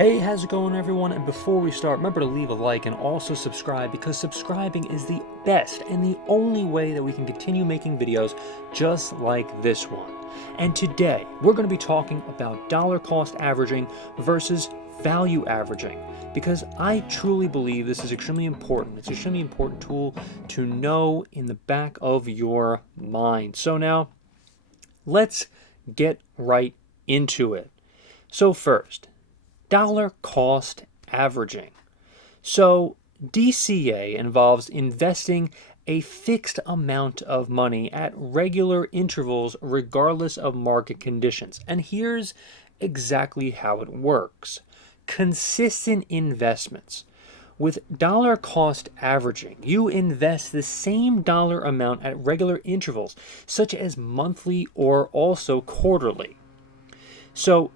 Hey, how's it going everyone? And before we start, remember to leave a like and also subscribe, because subscribing is the best and the only way that we can continue making videos just like this one. And today, we're going to be talking about dollar cost averaging versus value averaging, because I truly believe this is extremely important. It's an extremely important tool to know in the back of your mind. So now, let's get right into it. So first, dollar cost averaging. So DCA involves investing a fixed amount of money at regular intervals regardless of market conditions. And here's exactly how it works. Consistent investments. With dollar cost averaging, you invest the same dollar amount at regular intervals, such as monthly or also quarterly. So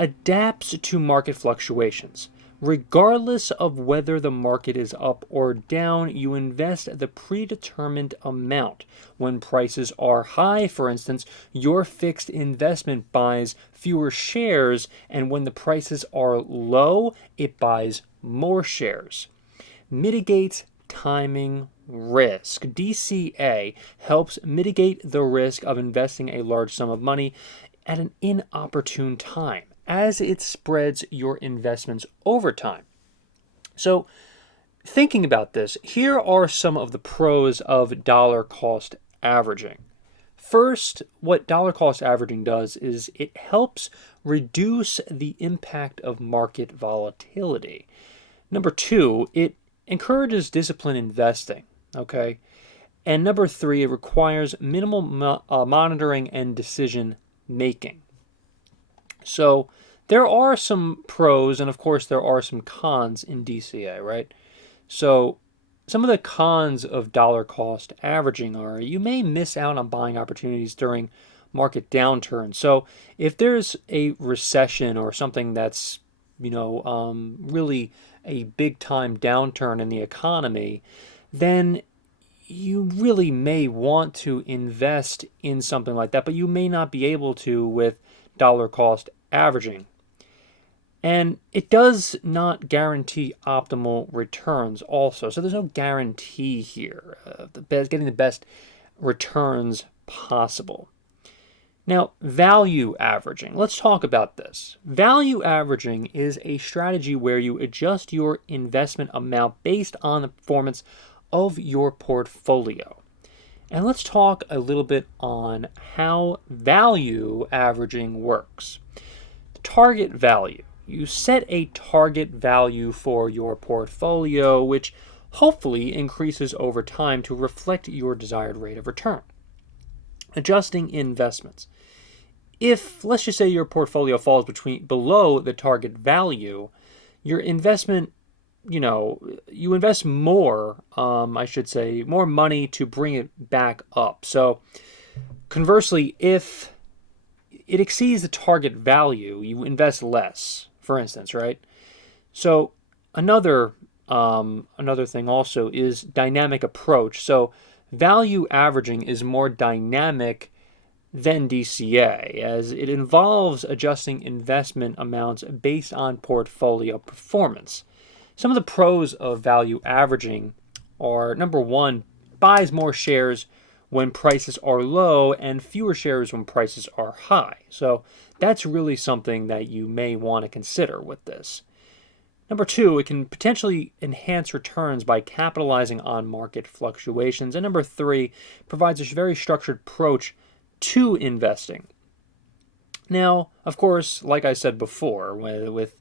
adapts to market fluctuations. Regardless of whether the market is up or down, you invest the predetermined amount. When prices are high, for instance, your fixed investment buys fewer shares, and when the prices are low, it buys more shares. Mitigates timing risk. DCA helps mitigate the risk of investing a large sum of money at an inopportune time, as it spreads your investments over time. So, thinking about this, here are some of the pros of dollar cost averaging. First, what dollar cost averaging does is it helps reduce the impact of market volatility. Number two, it encourages disciplined investing, okay? And number three, it requires minimal monitoring and decision making. So there are some pros, and of course there are some cons in DCA, right? So some of the cons of dollar cost averaging are you may miss out on buying opportunities during market downturns. So if there's a recession or something that's, really a big time downturn in the economy, then you really may want to invest in something like that, but you may not be able to with dollar cost averaging. And it does not guarantee optimal returns also. So there's no guarantee here of getting the best returns possible. Now, value averaging. Let's talk about this. Value averaging is a strategy where you adjust your investment amount based on the performance of your portfolio. And let's talk a little bit on how value averaging works. Target value. You set a target value for your portfolio, which hopefully increases over time to reflect your desired rate of return. Adjusting investments. If, let's just say, your portfolio falls below the target value, your investment, you invest more, more money to bring it back up. So conversely, if it exceeds the target value, you invest less, for instance, right? So another thing also is dynamic approach. So value averaging is more dynamic than DCA, as it involves adjusting investment amounts based on portfolio performance. Some of the pros of value averaging are, number one, buys more shares when prices are low and fewer shares when prices are high. So that's really something that you may want to consider with this. Number two, it can potentially enhance returns by capitalizing on market fluctuations. And number three, provides a very structured approach to investing. Now, of course, like I said before, with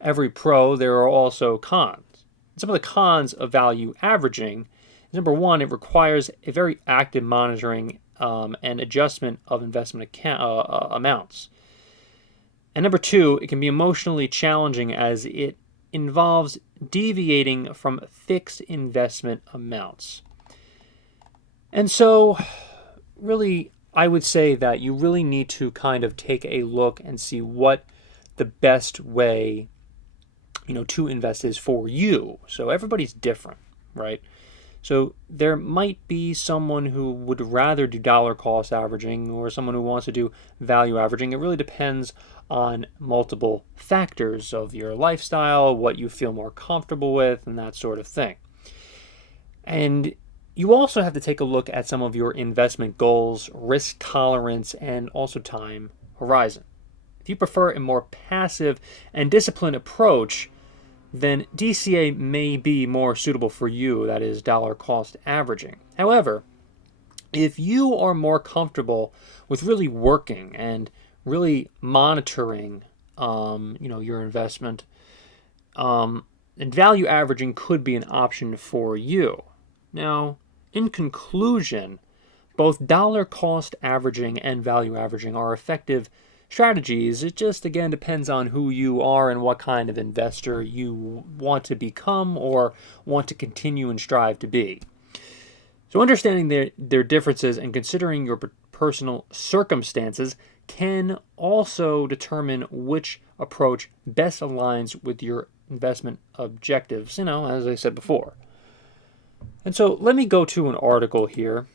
every pro, there are also cons. Some of the cons of value averaging, number one, it requires a very active monitoring and adjustment of investment amounts. And number two, it can be emotionally challenging as it involves deviating from fixed investment amounts. And so, really, I would say that you really need to kind of take a look and see what the best way, to invest is for you. So everybody's different, right? So there might be someone who would rather do dollar cost averaging or someone who wants to do value averaging. It really depends on multiple factors of your lifestyle, what you feel more comfortable with, and that sort of thing. And you also have to take a look at some of your investment goals, risk tolerance, and also time horizon. If you prefer a more passive and disciplined approach, then DCA may be more suitable for you, that is dollar cost averaging. However, if you are more comfortable with really working and really monitoring your investment, and value averaging could be an option for you. Now, in conclusion, both dollar cost averaging and value averaging are effective strategies. It just, again, depends on who you are and what kind of investor you want to become or want to continue and strive to be. So understanding their differences and considering your personal circumstances can also determine which approach best aligns with your investment objectives, as I said before. And so let me go to an article here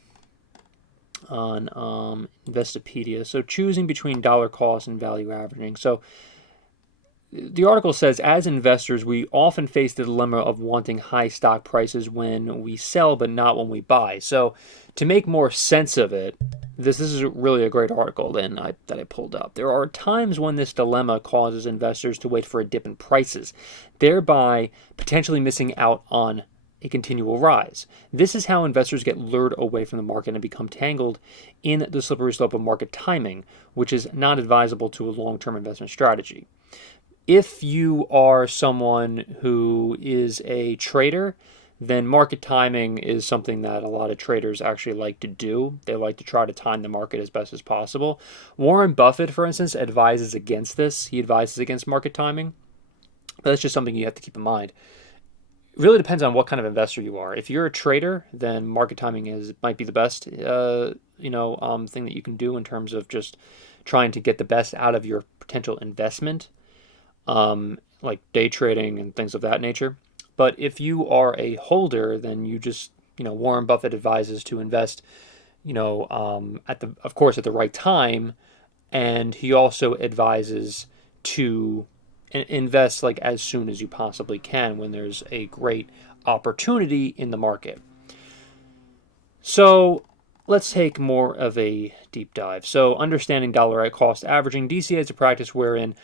on Investopedia. So choosing between dollar cost and value averaging. So the article says, as investors, we often face the dilemma of wanting high stock prices when we sell, but not when we buy. So to make more sense of it, this is really a great article that I pulled up. There are times when this dilemma causes investors to wait for a dip in prices, thereby potentially missing out on a continual rise. This is how investors get lured away from the market and become tangled in the slippery slope of market timing, which is not advisable to a long-term investment strategy. If you are someone who is a trader, then market timing is something that a lot of traders actually like to do. They like to try to time the market as best as possible. Warren Buffett, for instance, advises against this. He advises against market timing. But that's just something you have to keep in mind. It really depends on what kind of investor you are. If you're a trader, then market timing might be the best thing that you can do in terms of just trying to get the best out of your potential investment. Like day trading and things of that nature. But if you are a holder, then you just, Warren Buffett advises to invest, of course, at the right time. And he also advises to invest like as soon as you possibly can when there's a great opportunity in the market. So let's take more of a deep dive. So understanding dollar cost averaging, DCA is a practice wherein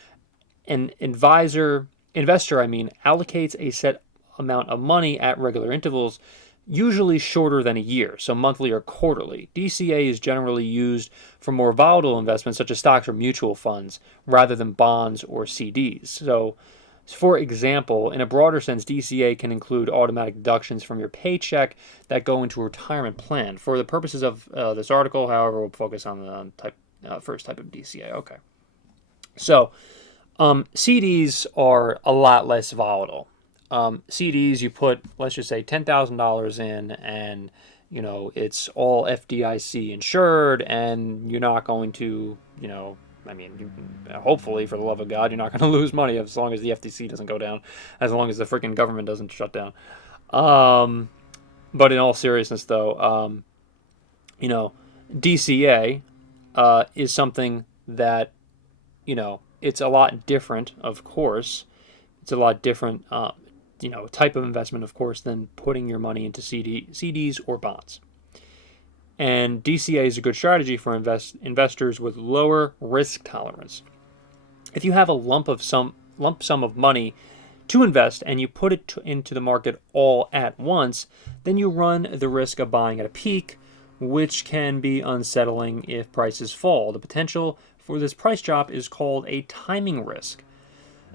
an investor allocates a set amount of money at regular intervals, usually shorter than a year, so monthly or quarterly. DCA is generally used for more volatile investments such as stocks or mutual funds rather than bonds or CDs. So, for example, in a broader sense, DCA can include automatic deductions from your paycheck that go into a retirement plan. For the purposes of this article, however, we'll focus on the first type of DCA. Okay. So, CDs are a lot less volatile. CDs, you put, let's just say, $10,000 in, and it's all FDIC insured, and you're not going to, hopefully, for the love of God, you're not going to lose money as long as the FTC doesn't go down, as long as the freaking government doesn't shut down. But in all seriousness, though, DCA is something that, it's a lot different, of course. It's a lot different, type of investment, of course, than putting your money into CDs or bonds. And DCA is a good strategy for investors with lower risk tolerance. If you have a lump sum of money to invest and you put it into the market all at once, then you run the risk of buying at a peak, which can be unsettling if prices fall. The potential for this price drop is called a timing risk.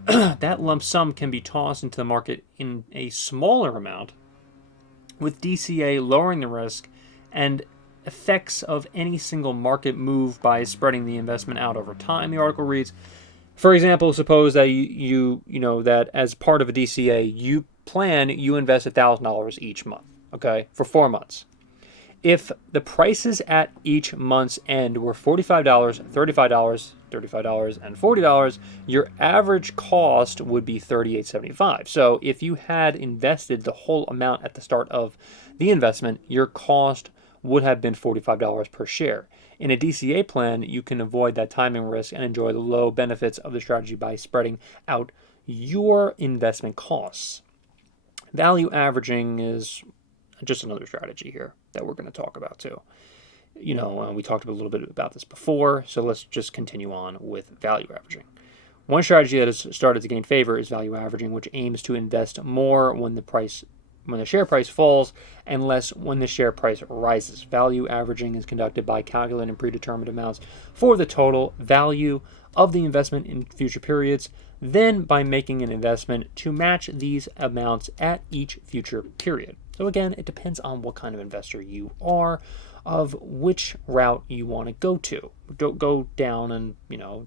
That lump sum can be tossed into the market in a smaller amount, with DCA lowering the risk and effects of any single market move by spreading the investment out over time. The article reads, for example, suppose that that as part of a DCA, you invest $1,000 each month, okay, for 4 months. If the prices at each month's end were $45, $35, and $40, your average cost would be $38.75. So if you had invested the whole amount at the start of the investment, your cost would have been $45 per share. In a DCA plan, you can avoid that timing risk and enjoy the low benefits of the strategy by spreading out your investment costs. Value averaging is just another strategy here that we're going to talk about too. We talked a little bit about this before, so let's just continue on with value averaging. One strategy that has started to gain favor is value averaging, which aims to invest more when the share price falls and less when the share price rises. Value averaging is conducted by calculating predetermined amounts for the total value of the investment in future periods, then by making an investment to match these amounts at each future period. So again, it depends on what kind of investor you are, of which route you want to go to. Don't go down and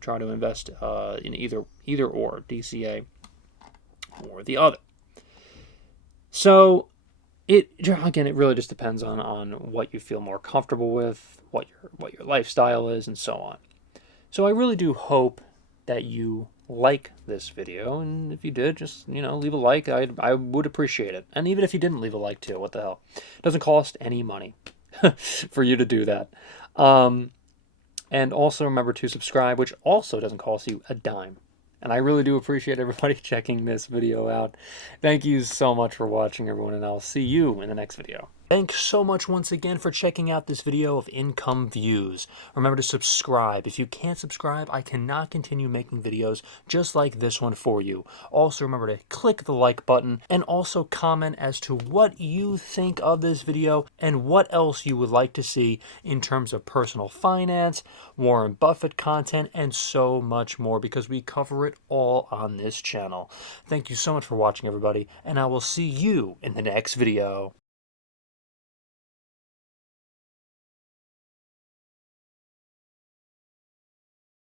try to invest in either or DCA or the other. So it really just depends on what you feel more comfortable with, what your lifestyle is, and so on. So I really do hope that you like this video, and if you did, just leave a like. I would appreciate it. And even if you didn't leave a like too, what the hell? It doesn't cost any money for you to do that. And also remember to subscribe, which also doesn't cost you a dime. And I really do appreciate everybody checking this video out. Thank you so much for watching, everyone, and I'll see you in the next video. Thanks so much once again for checking out this video of income views. Remember to subscribe. If you can't subscribe, I cannot continue making videos just like this one for you. Also, remember to click the like button and also comment as to what you think of this video and what else you would like to see in terms of personal finance, Warren Buffett content, and so much more, because we cover it all on this channel. Thank you so much for watching, everybody, and I will see you in the next video.